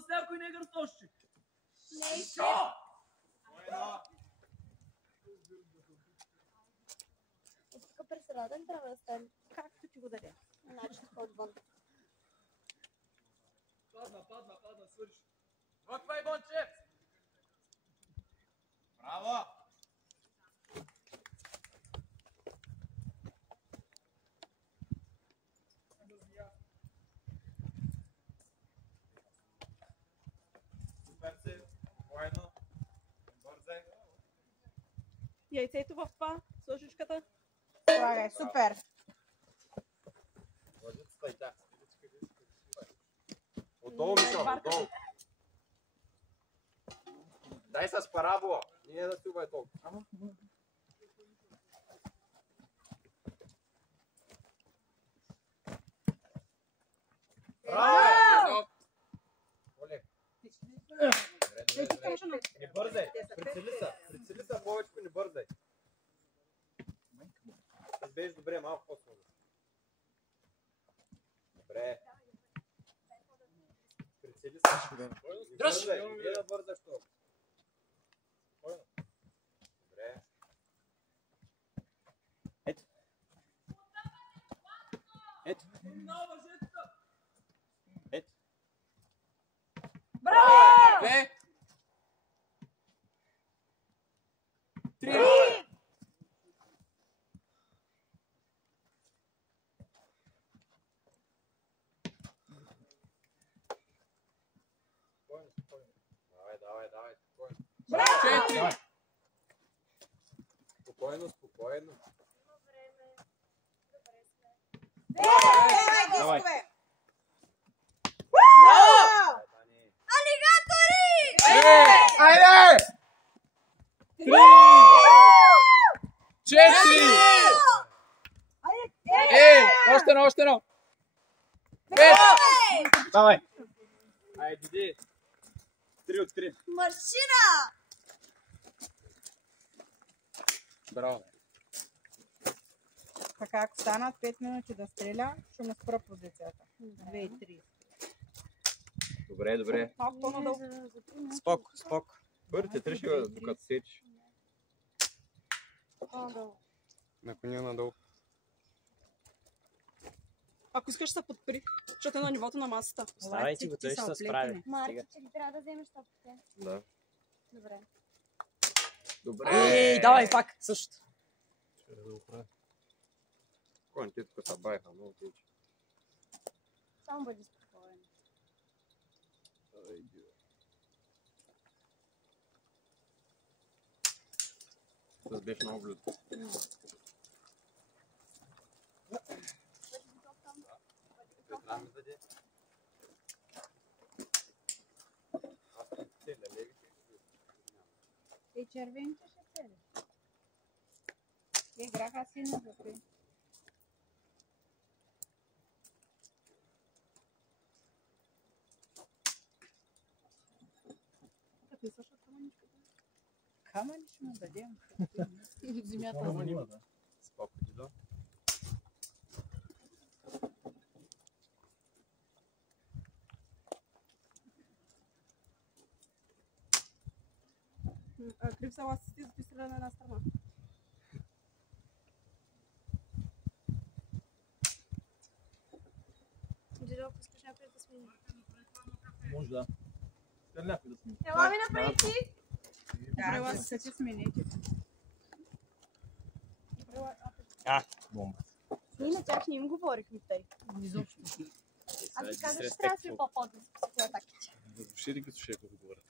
с някой негър тощи. Не и тук през средата трябва да стане. Както ти го даде. Значи отвън. Падна, свърши. Въквай, Бончев! Браво! Супер си, спокойно, бързай. Яйцето в това, с ложичката. Слагай, супер. Лъжицата и тя. Отдолу, Мишо, отдолу. Дай с парабола. Ние да стюбай толкова. Браво! Оле. Не бързай. Прицели са повече, не бързай. Беше добре, малко по-слабо. Добре. Прицели се. Дръж! Не да бързаш толкова. Спокойно. Добре. Ето. Ето. Ето. Браво! 2. 3. Спокойно. Давай. Спокойно. Браво! 4. Спокойно. Има време. Добре сме. Давай, Давай. дискове! Алигатори! Айде! 3. 4. Още едно. 5. Давай. Айде, диди. 3 от 3. Маршина! Браво. Така, ако станат 5 минути да стреля, ще му спра позицията. 2 и 3. Добре. Малко по-надолу. Спок. Първите 3 ще бъдат, докато сечеш. По-надолу. На коня надолу. Ако искаш се подпри, защото е на нивото на масата. Ставайте го, той ще се справи. Марти, че ли трябва да вземеш топките? Да. Добре. Добре. Давай пак, също. Ще да го правя. Кой ти тук са байха, много тече. Само бъди спокоен. Това беше много блюдо. Рами даде. Аз не левите. И червените ще цели. Играха си на въпри. Като изслушат камъничката. Камъни ще му дадем. Земята. Споко ти да. Крив села си ти записали на една страна. Дидо, ако искаш някой да смени. Може да. Трябва някой да смени. Ела ми направи ти! Да, ще се смените. Бомба. Ние на тях не им говорихме тъй. Изобщо. А ти казваш, че трябва да си по-подни с психоатаките. Въобще ли като ще го говорят?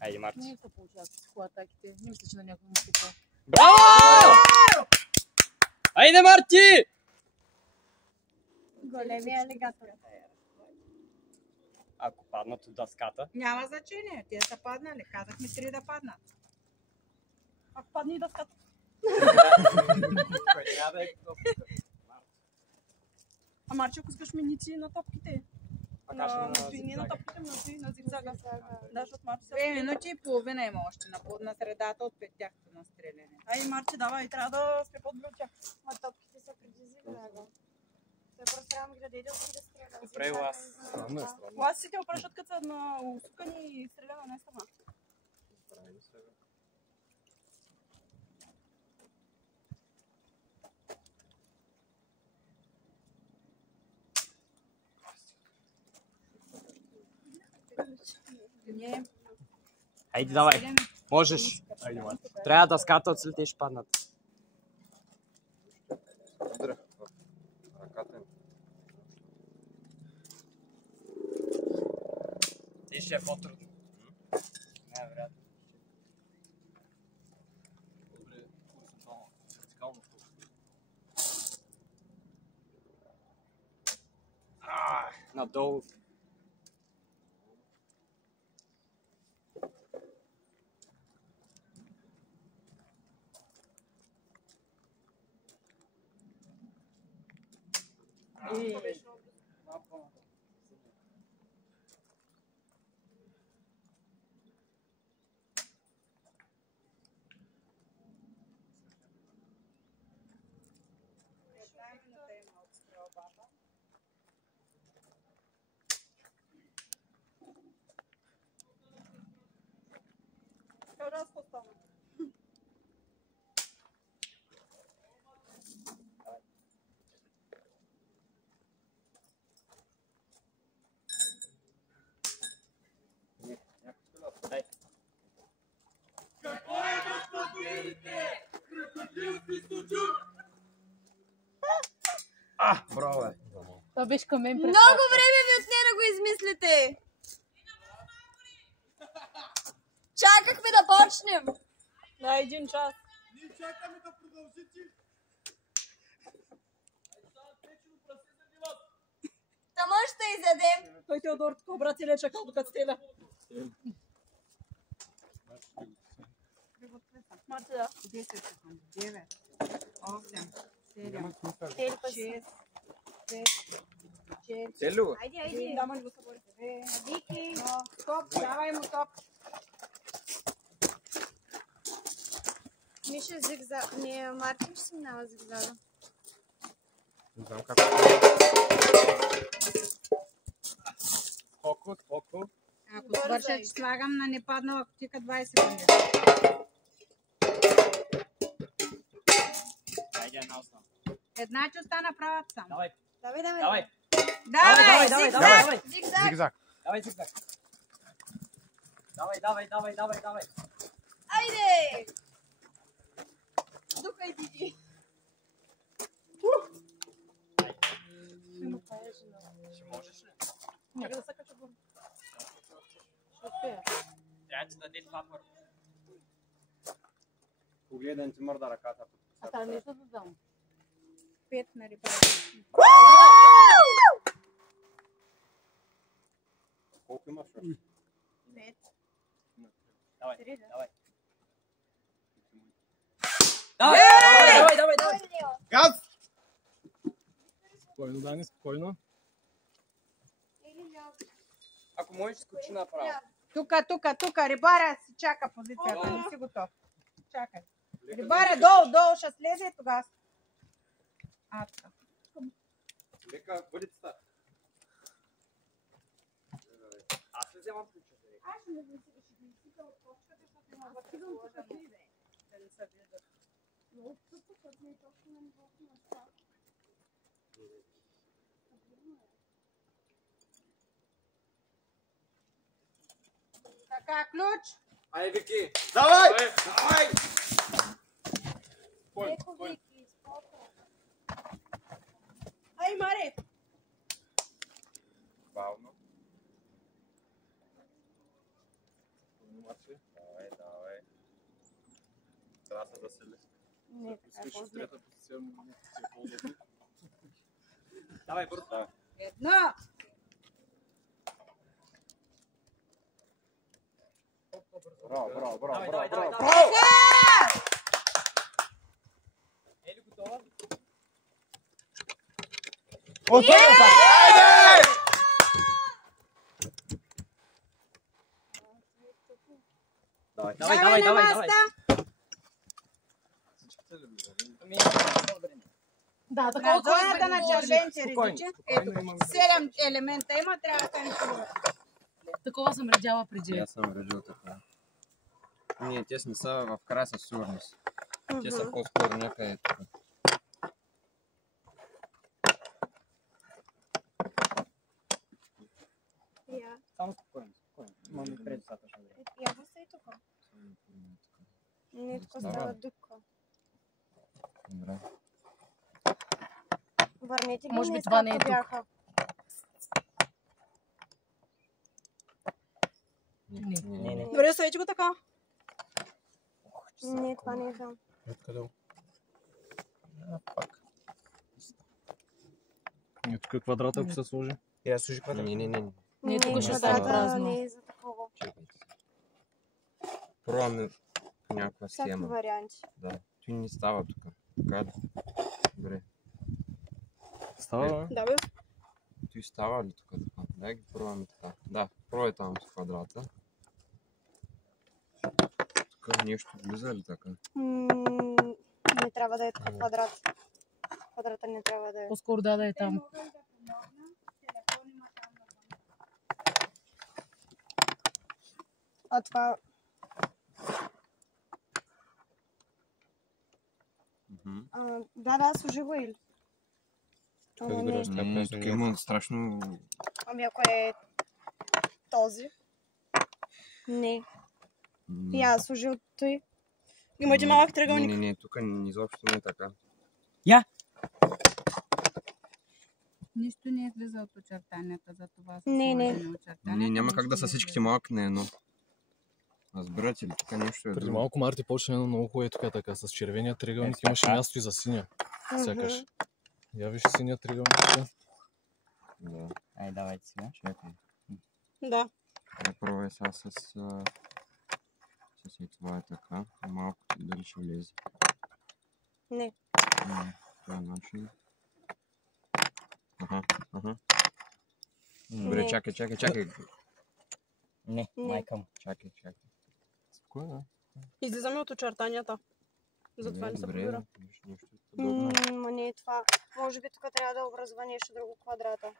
Айде, Марти. Не се получават с психоатаките. Не мисля, че на някой му купа. Браво! Айде, Марти! Големия алигатор. Ако паднат от дъската. Няма значение. Те са паднали. Казахме 3 да паднат. Ако падне и дъската. Трябва да е А Марче, ако искаш миници на топките. Не на топките, на зигзага. Да, защото Марче се... 2 минути и половина има още на средата от 5 тяхто на стреляне. Ай, Марче, давай, трябва да сме по-добре от тях. Ма топките са преди зигзага. просто трябва да дойде да стреля. Добре, Лас. Странно е, странно. Ласите опрашат като са на усукани и стреля на една страна. Странно се, бе. Не. Хайде, давай. Можеш. Трябва дъската от след ще паднат. Удрях в ръката им. Ти ще е по-трудно. Не, вероятно. Добре, хоризонтално, вертикално. Надолу. Раз поставя. Браво, е. Това беше към мен. Много време ви отне да го измислите! Чакахме да почнем! На един час. Ние чакаме да продължите. Та може да изядем. Той Теодор, брат си не чакал докато стреля. Марти, да. 10 секунди. 9, 8, 7, 6, 5, 4. Целю? Айде, айде. Да, ма не го събори. Вики. Топ, давай му топ. Миша зигзаг. Не, Мартин ще си минава зигзага. Не знам как. Скоко. Ако свърша, че слагам на непаднала котика 20 секунди. Хайде, една основа. Една че остана правата само. Давай. Давай, давай. Давай. Давай! Давай. Зигзаг. Зигзаг. Давай, зигзаг. Давай. Айде! Духай, Диди. Ще можеш ли? Нека да се кача го. Трябва да ти даде това първо. Погледай, ти мърда ръката. А това нещо да дам. 5 на репара. Колко имаш? 5. Давай. Давай, Газ! Спокойно, Дани, спокойно. Ако можеш, скочи направо. Тука, рибара си чака позицията, не си готов. Чакай. Рибара долу ще слезе и тогава. Така. Лека бъдицата. Аз не вземам ключа. Аз ще не си изсипа от точката, защото има вътре сложено. Да не се виждат. Така, ключ. Ай, Вики. Давай! Леко, Вики, спокойно. Ай, Маре! Бавно. Давай. Трябва да се засили. Не, така е по-зле. Трета позиция му си е по-удобно. Давай, бързо. Едно. Браво. Давай. Ели, готова? Давай. На масата. Ами, добре. Да, такова На зоната на червените Спокойно, редичи, спокойно, ето, имам 7 елемента има, трябва да стане сигурно. Такова съм редяла преди. Аз съм редил така. Не, те не са в края със сигурност. Те са по-скоро някъде тук. Я. Само спокойно, спокойно. Имаме предостатъчно време. Я го сей тук. Не, тук става дупка. Добре. Върнете ги Може би днес, това не е както тук. бяха. Не. Добре, оставете го така. Не, това не е там. Откъде? И тук квадрата, ако се сложи. Я служи квадрат. Не. Не, тук ще квадрата стане празно. Не е за такова. Чакайте. Пробваме по някаква Всяки схема. варианти. Да. Той не става тук. Така. Добре. Става, бе? Да, бе. Той става ли тук така? Дай ги пробваме така. Да, пробвай там с квадрата. Тук нещо влиза ли така? Не трябва да е тук квадрат. Квадрата не трябва да е. По-скоро да е там. А това... Да, служи го или? Ама не. Тук има страшно... Ами ако е този? Не. Я служи от той. Имате малък триъгълник. Не, тук изобщо не е така. Нищо не излиза от очертанията, за това са Не. сложени очертанията. Не, няма как нищо да са не всичките излиза. малки на едно. Разбирате ли? Тук нещо е Преди друго. малко Марти почна едно много хубаво тук така. С червения триъгълник имаше място и за синя. Сякаш. Я виж синия триъгълник. Да, Ай, давайте сега. чакай. Да. Пробвай сега с и това е така. Малко дали ще влезе. Не. Това е начин. Аха. Добре, Не. чакай. Не, майка му. Чакай. Спокойно. Излизаме от очертанията. Затова не се побира. Виж нещо подобно. Ма не е това. Може би тук трябва да образува нещо друго квадрата.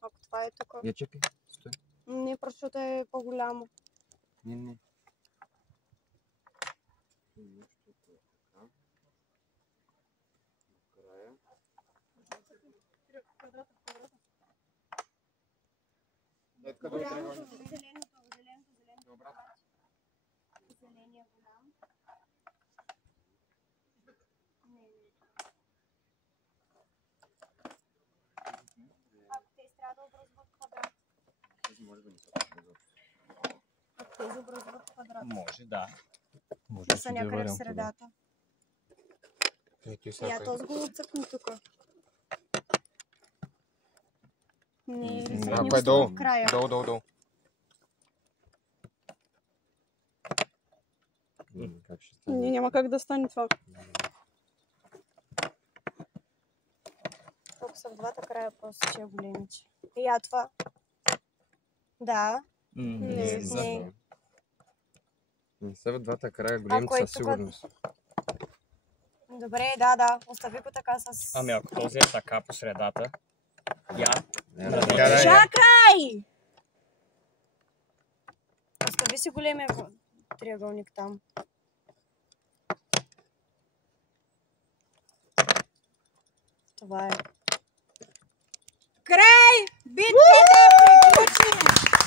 Ако това е тук. Я чакай, стой. Не, просто защото е по-голямо. Не. Нещо е така. Накрая. Зеленото. Зеления голям. Ако те трябва да образуват квадрат. Може би не са точно изобщо. Ако те образуват квадрат. Може, да. Може Те да са си даде някъде в варианта, да. средата. Ти Я този го отцъкни тук. Не, Ако го е долу. в края. Долу. Как ще стане? Не, няма как да стане това. Тук са в двата края, просто ще е големиче. И я това. Да. Не. Не са в двата края големите Ако е със тук- сигурност. Добре, да. Остави го така с... Ами ако този е така по средата, Чакай! Остави си големия триъгълник там. Това е. Край! Битката приключи!